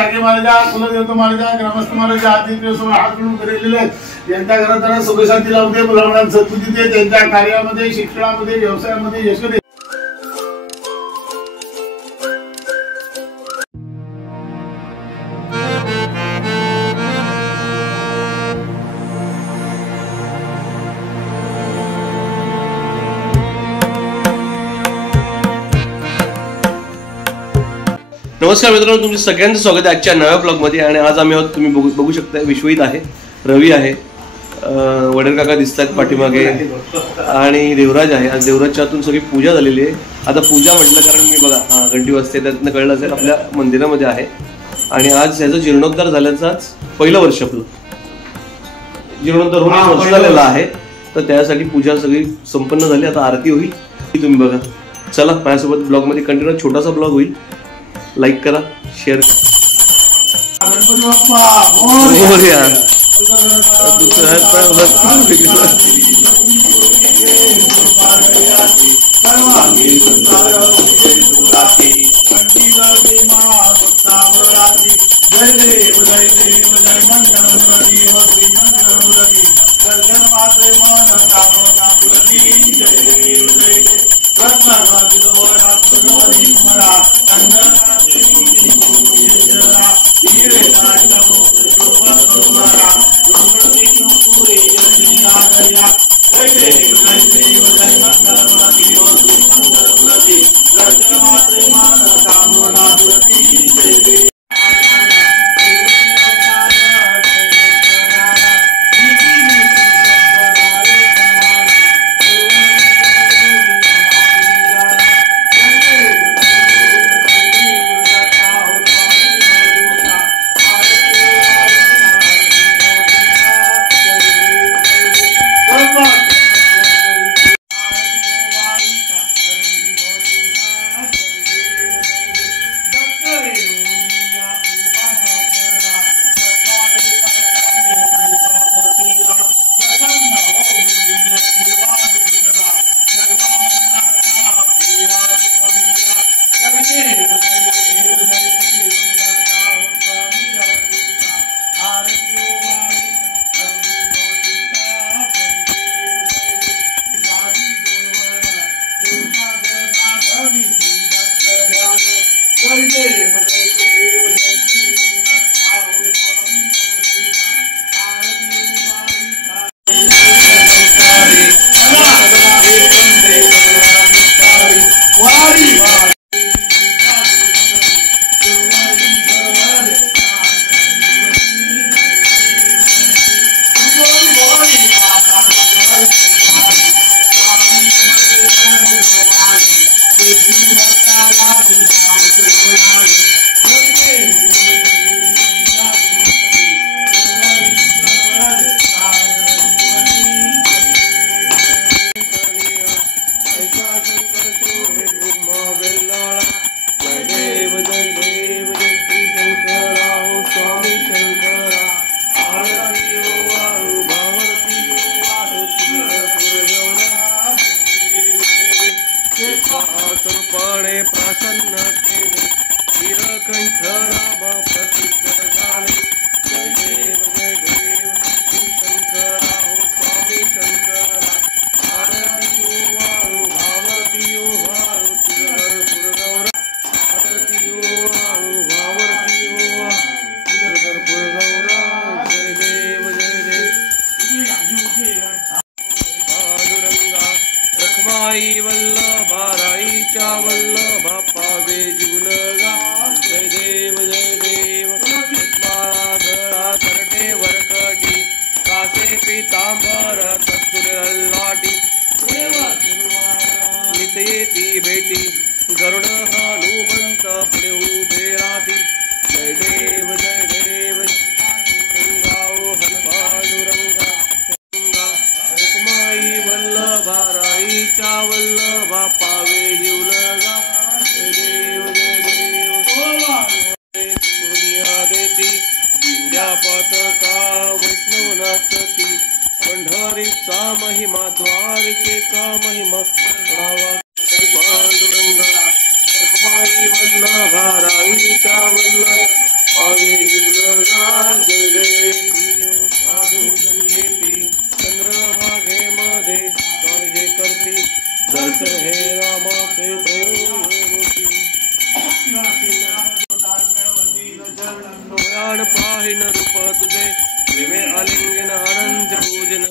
जागे महाराजा कुलदेवता महाराजा ग्रामस्थ महाराजा आदित्य हात म्हणून करेलेले आहेत. त्यांच्या घरात त्यांना सुखशांती लावू दे, मुलांना सद्बुद्धी दे, त्यांच्या कार्यामध्ये शिक्षणामध्ये व्यवसायामध्ये यश दे. नमस्कार मित्रांनो, तुमचं सगळ्यांचं स्वागत आहे आजच्या नव्या ब्लॉगमध्ये. आणि आज आम्ही आहोत, तुम्ही बघू शकता, विश्वजित आहे, रवी आहे, वडील काका दिसतात पाठीमागे, आणि देवराज आहे. आज देवराजच्या हातून सगळी पूजा झालेली आहे. आता पूजा म्हटलं कारण मी बघा घंटी वाजते, त्यातनं कळलं असेल आपल्या मंदिरामध्ये आहे. आणि आज ह्याचा जीर्णोद्धार झाल्याचं आज पहिलं वर्ष, आपलं जीर्णोद्धार होऊन वर्ष झालेला आहे. तर त्यासाठी पूजा सगळी संपन्न झाली. आता आरती होईल, ती तुम्ही बघा. चला माझ्यासोबत ब्लॉगमध्ये कंटिन्यू, छोटासा ब्लॉग होईल. लाईक करा, शेअर करा. गणपती बाप्पा मोरया. प्रसन्न केले नीलकंठ राम प्रसिद्ध झाले. जय देव जय देव श्री शंकरा हो स्वामी शंकरा. आरती ओ वाळू भावरती ओ वाळू तुझर पुरगौरा. आरती ओ वाळू भावरती ओ वाळू तुझर पुरगौरा. जय देव जय देव. पांडुरंगा रखमाई वल्लभा राईच्या वल्लभा पावे जीवलगा. जय देव जय देव. माळा धरा तरटे वरकटी कासे पीतांबर तत्तुर लाटी. नित येती भेटी गरुड हनुमंत पुढे उभे राहती. जय देव जय देव. गंगाओ हरि पांडुरंगा रखमाई वल्लभा राईच्या वल्लभा पावे जीवलगा. जय देव जय देव. पुण्या देती इंद्या पतका वैष्णव नाचती. पंढरीचा महिमा द्वारकेचा महिमा पांडुरंगा रखमाई वल्लभा राईच्या वल्लभा पाहिन रूप तुझे प्रेमे आलिंगन अनंत पूजन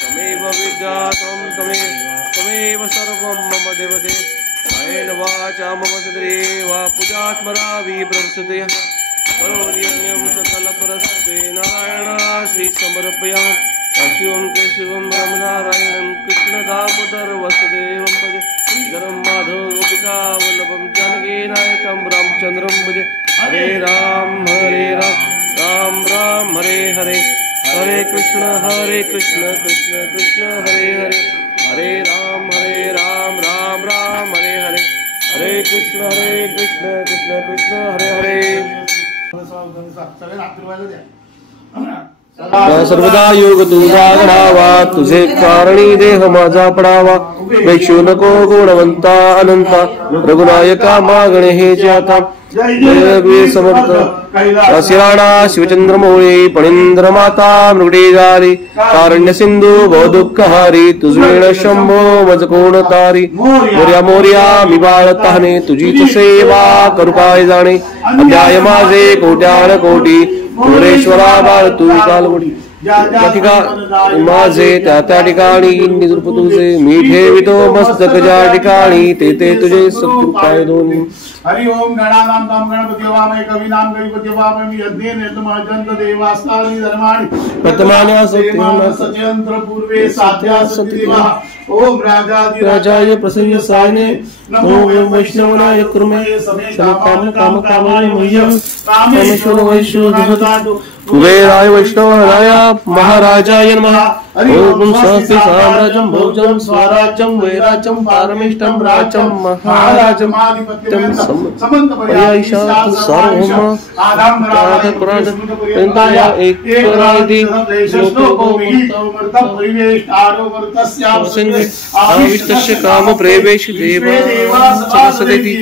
तमेव विद्यातं तमेव सर्वं मम देवते कायेन वाचा मम सदैव पूजात्मरावि प्रवर्तते करोर्यज्ञं सकलपरस्ते नारायण श्री समर्पयामि शिवं केशवं रामनारायणं कृष्णदामोदर वसुदेवं भजे धरम माधव गोपिका वल्लभं जानकी नायकं रामचंद्रं भजे हरे राम राम राम हरे हरे हरे कृष्ण कृष्ण कृष्ण हरे हरे हरे राम राम राम हरे हरे हरे कृष्ण कृष्ण कृष्ण हरे हरे सर्वदा योग तुझा घडावा तुझे कारणी देह माझा पडावा वैक्षू नको गुणवंता अनंता रघुनायका मागणे हे जाता जय समर्थ शिराणा शिवचंद्रमौळी पणींद्र माता मृगडी जारी कारण्य सिंधू बहुदुःखहारी तुझवेण शंभो मज कोण तारी मोर्या मोर्या मी बाळ तहाने तुझीच सेवा करू काय जाणे अध्याय माझे कोट्यान कोटी पुरेश्वरा बाळ तू कालवडी त्या ठिकाणी माझे त्या ठिकाणी निजरूप तुझे मी ठेवितो मस्तक ज्या ठिकाणी ते तुझे सत्कृपाय दोन्ही हरि ओम गणानां तां गणपति वामहे कविनां गणपति वामहे यज्ञे नेतमहजन्त देवास्तानि धर्माणि प्रथमान्या सत्ययंत्र पूर्वे साध्या सत्यदेवा ओम राजाय प्रसन्न सायने नमो वैष्णवनाय कृमे काम कामाय मह्यं कामेश्वर वैष्णव कुबेराय वैष्णवनाय महाराजाय नमः ओम सहस्ति साम्राज्यं भोजनं स्वराज्यं वैराज्यं पारमेष्टं राज्यं महाराजं आधिपत्यं समंत पर्यायशा सार्वभौम आधामराय एकरादि श्लोको विहितो मर्तं परिवेष्टारो मर्तस्यावसंगे आविष्टस्य काम प्रेवेश देवा सदति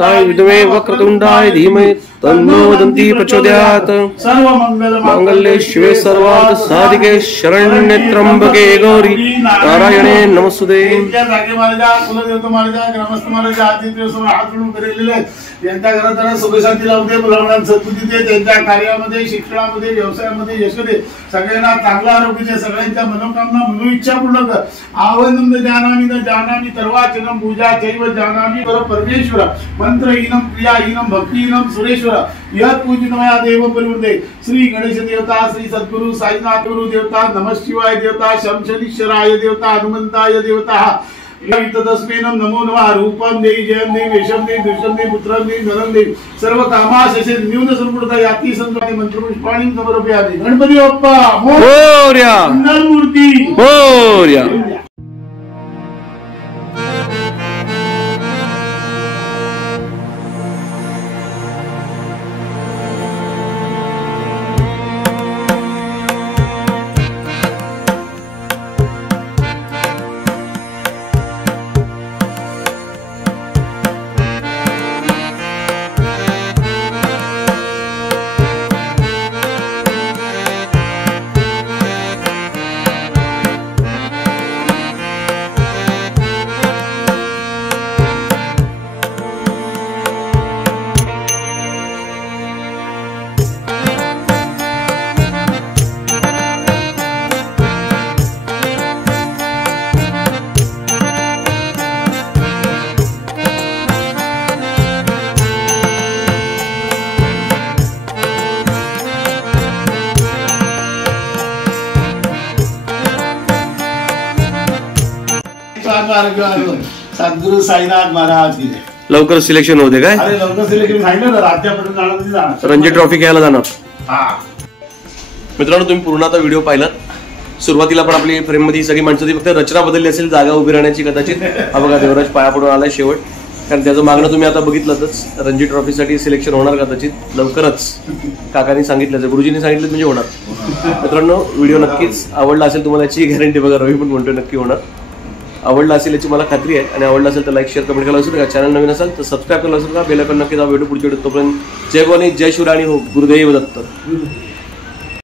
ताय विद्मे वक्रतुंडाय धीमहि तन्नो दन्ति प्रचोदयात् सर्वमंगले शिवे सर्वार्थ साधिके शरण्ये त्र्यंबके गौरी नारायणे नमस्ते कुलदेवता महाराजा ग्रामस्थ महाराजा आदित्य हात जोडून करेलेले यांच्या घरात जरा सुखशांती लावू दे मुलांना सद्बुद्धी दे त्यांच्या कार्यामध्ये शिक्षणामध्ये व्यवसायामध्ये यश दे सगळ्यांना चांगलं आरोग्य दे सगळ्यांच्या मनोकामना मनोइच्छा पूर्ण कर आवनंद जानामी सर्वाचनम पूजा चैव जानामी पर परमेश्वर मंत्रहीनम क्रियाहीनम भक्तिहीनम सुरेश्वर यत् पूजितमया देव परिवृते श्री गणेश देवता श्री सद्गुरु साईनाथ गुरु देवता नमः शिवाय देवता शमशनीश्वराय देवता हनुमंताय देवता तस्मेनं नमो नमः रूपं देहि जयं देहि वेशं देहि दुष्टं देहि पुत्रं देहि धनं देहि सर्व कामाशेषे न्यून संपूर्णता याति संतोषे मंत्रपुष्पाणि समर्पयामि गणपति बाप्पा मोरया मंगलमूर्ती मोरया सद्गुरु साईनाथ महाराज की लवकर सिलेक्शन होते काय अरे लवकर सिलेक्शन सांगितलं ना राज्यापर्यंत जाणार रणजी ट्रॉफी घ्यायला जाणार मित्रांनो तुम्ही पूर्ण आता व्हिडिओ पाहिलात सुरुवातीला पण आपली फ्रेम मध्ये सगळी माणसं होती फक्त रचना बदलली असेल जागा उभी राहण्याची कदाचित हा बघा देवराज पाया पडून आलाय शेवट कारण त्याचं मागणं तुम्ही आता बघितलंच रणजी ट्रॉफीसाठी सिलेक्शन होणार कदाचित लवकरच काकांनी सांगितलं गुरुजींनी सांगितलं म्हणजे होणार मित्रांनो व्हिडिओ नक्कीच आवडला असेल तुम्हाला याची गॅरंटी बघा रवी पण म्हणतो नक्की होणार आवडला असेल याची मला खात्री आहे आणि आवडला असेल तर लाईक शेअर कमेंट करायला विसरू नका चॅनल नवीन असेल तर सबस्क्राईब करायला विसरू नका बेल आयकॉन नक्की दाबा व्हिडिओ पुढच्या व्हिडिओ तोपर्यंत जय भवानी जय शिवराणी हो गुरुदेव दत्त